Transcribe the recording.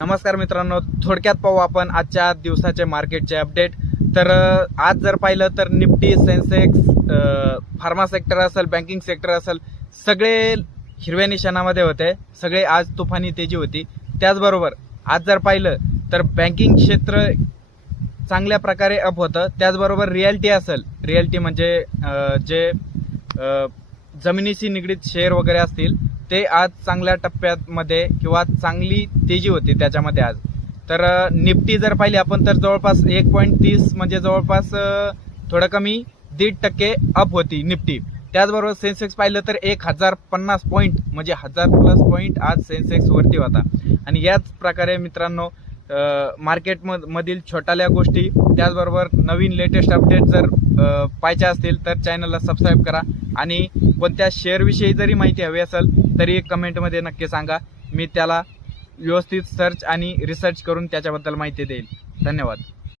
नमस्कार मित्रांनो, थोडक्यात पाहू आपण आजच्या दिवसाचे मार्केटचे अपडेट। तर आज जर पाहिलं तर निफ्टी, सेन्सेक्स, फार्मा सेक्टर असेल, बँकिंग सेक्टर असेल, सगळे हिरव्या निशाणामध्ये होते। सगळे आज तुफानी तेजी होती। त्याचबरोबर आज जर पाहिलं तर बँकिंग क्षेत्र चांगल्या प्रकारे अप होतं। त्याचबरोबर रिअल्टी असेल, रिअल्टी म्हणजे जे जमिनीशी निगडीत शेअर वगैरे असतील ते आज चांगल्या टप्प्यामध्ये किंवा चांगली तेजी होती त्याच्यामध्ये आज। तर निफ्टी जर पाहिली आपण तर जवळपास 1.30 म्हणजे जवळपास थोडं कमी 1.5% अप होती निफ्टी। त्याचबरोबर सेन्सेक्स पाहिलं तर 1050 पॉईंट म्हणजे 1000+ पॉईंट आज सेन्सेक्स वरती होता। आणि याच प्रकारे मित्रांनो मार्केट मधील छोट्याल्या गोष्टी, त्याचबरोबर नवीन लेटेस्ट अपडेट जर पाहिजे असतील तर चॅनलला सबस्क्राईब करा। आणि कोणत्या शेअर विषयी जरी माहिती हवी असेल तरी कमेंटमध्ये नक्की सांगा, मी त्याला व्यवस्थित सर्च आणि रिसर्च करून त्याच्याबद्दल माहिती देईल। धन्यवाद।